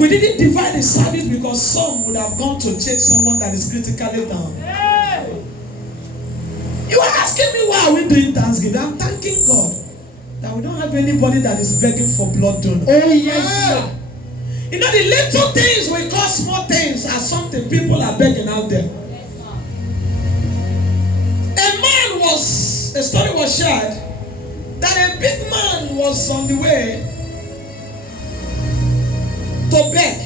We didn't divide the service because some would have gone to check someone that is critically down. You are asking me why are we doing Thanksgiving? I'm thanking God that we don't have anybody that is begging for blood donor. Oh yes. You know, the little things we call small things are something people are begging out there. A story was shared that a big man was on the way to beg,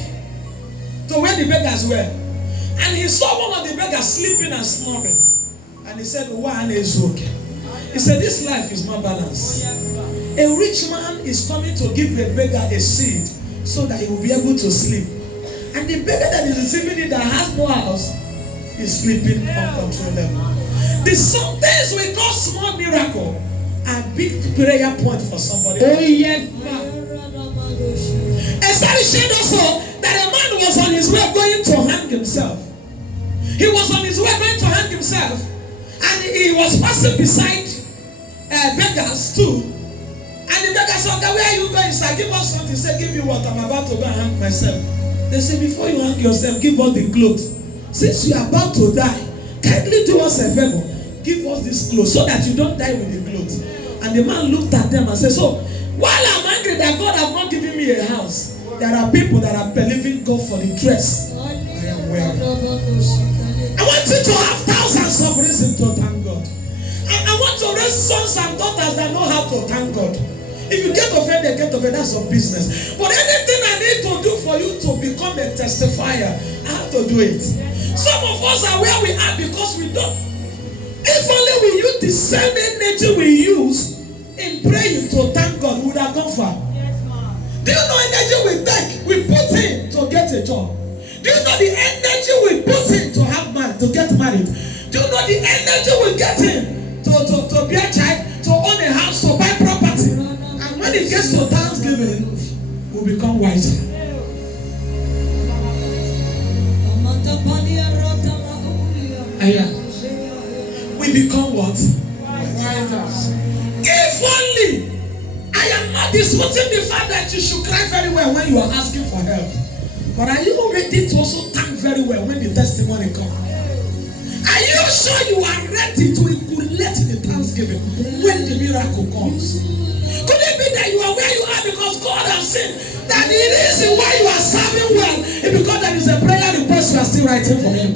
to where the beggars were. And he saw one of the beggars sleeping and snoring. And he said, "One is okay." He said, "This life is not balanced. A rich man is coming to give a beggar a seed so that he will be able to sleep. And the beggar that is receiving it that has no house is sleeping uncontrollable." The some things we call small miracle are big prayer point for somebody. Oh yes. A study said also that a man was on his way going to hang himself. He was on his way going to hang himself, and he was passing beside beggars too. And the beggar said, "Okay, where are you going?" He said, "Give us something." He said, "Give me what? I'm about to go and hang myself." They said, "Before you hang yourself, give us the clothes. Since you are about to die, kindly do us a favor. Give us this clothes so that you don't die with the clothes." And the man looked at them and said, "So while I'm angry that God has not given me a house, there are people that are believing God for the dress I am wearing. I want you to have thousands of reasons to thank God. I want to raise sons and daughters that know how to thank God. If you get offended, that's your business. But anything I need to do for you to become a testifier, I have to do it. Some of us are where we are because we don't. If only we use the same energy we use in praying to thank God, we would have gone far. Yes, ma'am. Do you know energy we put in to get a job? Do you know the energy we put in to get married? Do you know the energy we get in to be a child, to own a house, to buy property? And when it gets to Thanksgiving, we become wiser. We become what? Wiser. If only I am not disputing the fact that you should cry very well when you are asking for help. But are you ready to also thank very well when the testimony comes? Are you sure you are ready to equate the thanksgiving when the miracle comes? Could it be that you are where you are because God has seen that the reason why you are serving well is because there is a prayer request you are still writing for Him?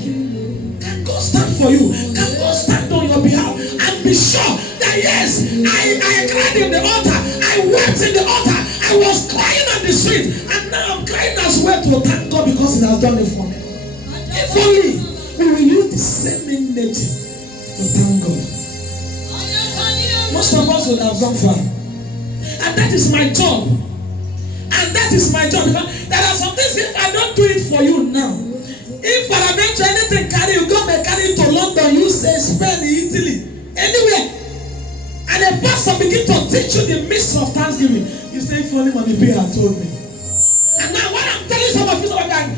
Can God stand for you? Can God stand on your behalf? And be sure that yes, I cried in the altar, I wept in the altar, I was crying on the street, and now I'm crying as well to thank God because He has done it for me. If only we will use the same energy to thank God. Most of us would have gone far. And that is my job. And that is my job. There are some things, if I don't do it for you now, if for a venture anything carry you, go and carry it to London, you say Spain, Italy, anywhere. And the pastor begin to teach you the mystery of Thanksgiving. You say, if only MummyP had told me. And now when I'm telling some of you that,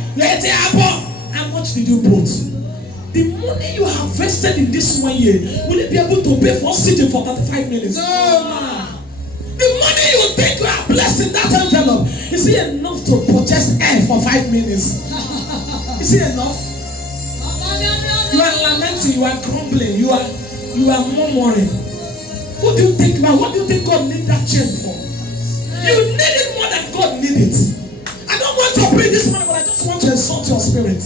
how much did you put? The money you have invested in this 1 year, will it be able to pay for sitting for 35 minutes? No. The money you think you are blessed in that envelope, is it enough to purchase air for 5 minutes? Is it enough? You are lamenting, you are grumbling, you are murmuring. What do you think God needs that change for? You need it more than God needs it. I don't want to pray this morning, but I just want to exalt your spirit.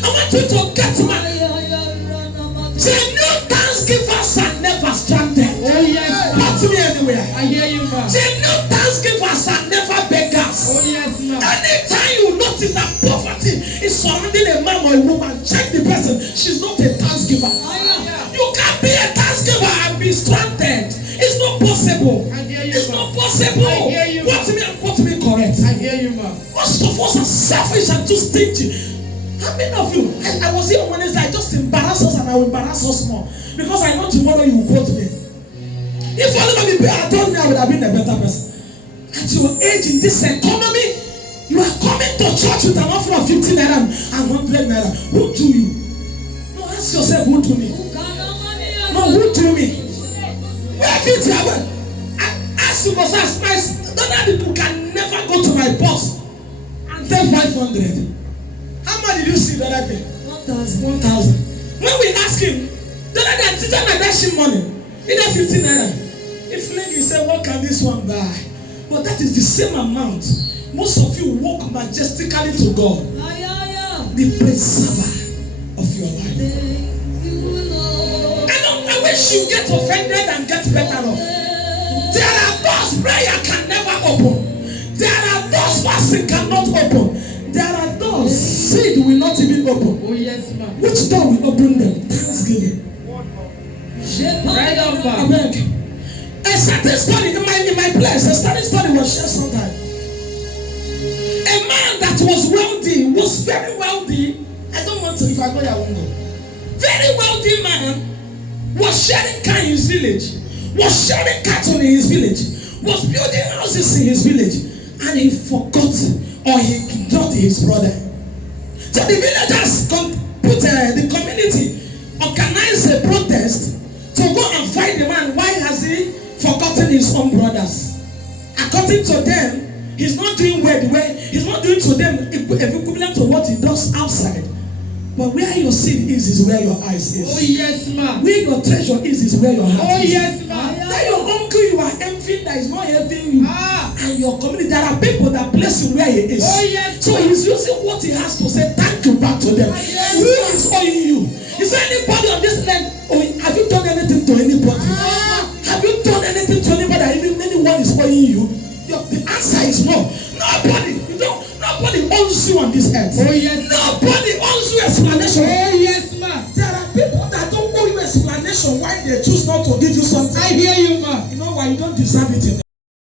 I want you to get my genuine thanksgivers are never stranded. Oh yes. Not me anywhere. I hear you, ma'am. Genuine thanksgivers are never beggars. Oh yes, ma'am. Anytime you notice that poverty is surrounding a man or a woman, check the person. She's not a thanksgiver. You can't be a thanksgiver and be stranded. It's not possible. I hear you, it's not possible. I hear you, Quote me correct. I hear you, ma'am. Most of us are selfish and too stingy. How many of you? I was here on Wednesday. I just embarrass us and I will embarrass us more because I know tomorrow you will quote me. If only MummyP had told me, I would have been a better person. At your age in this economy, you are coming to church with an offering of 50 naira and 100 naira. Who do you? No, ask yourself, who do me? No, who do me? Where did you have? Ask you must ask my daughter can never go to my boss and Take 500. How much did you see the other day? 1,000. 1,000. When we ask him, the other day, teacher my dashing money, either 15 naira. If he say, what can this one buy? But that is the same amount. Most of you walk majestically to God, the preserver of your life. I wish you get offended and get better off. There are doors prayer can never open. There are doors fasting cannot open. There are doors seed will not even open. Oh yes, ma'am. Which door will open them? Thanksgiving. Right on, ma'am. Amen. A certain story in my place, a certain story was shared sometime. A man that was wealthy, was very wealthy. I don't want to, if I go there, I won't go. Very wealthy man was sharing car in his village, was sharing cattle in his village, was building houses in his village, and he forgot or he ignored his brother. So the villagers the community organized a protest to go and fight the man. Why has he forgotten his own brothers? According to them, he's not doing well the way he's not doing to them equivalent to what he does outside. But where your seed is where your eyes is. Oh yes, ma'am. Where your treasure is where your heart Oh is. yes, ma'am. That your uncle you are envying that is not helping you. And your community, there are people that place him where he is. Oh yes. So he's using what he has to say thank you back to them. Yes. Who is owing you? Is there anybody on this land? Oh, have you done anything to anybody? Have you done anything to anybody that even anyone is owing you? The answer is no. Nobody. Nobody owns you on this earth. Oh yes. Nobody owns you explanation. Oh yes, ma'am. There are people that don't owe you explanation why they choose not to give you something. I hear you, ma'am. You know why? You don't deserve it in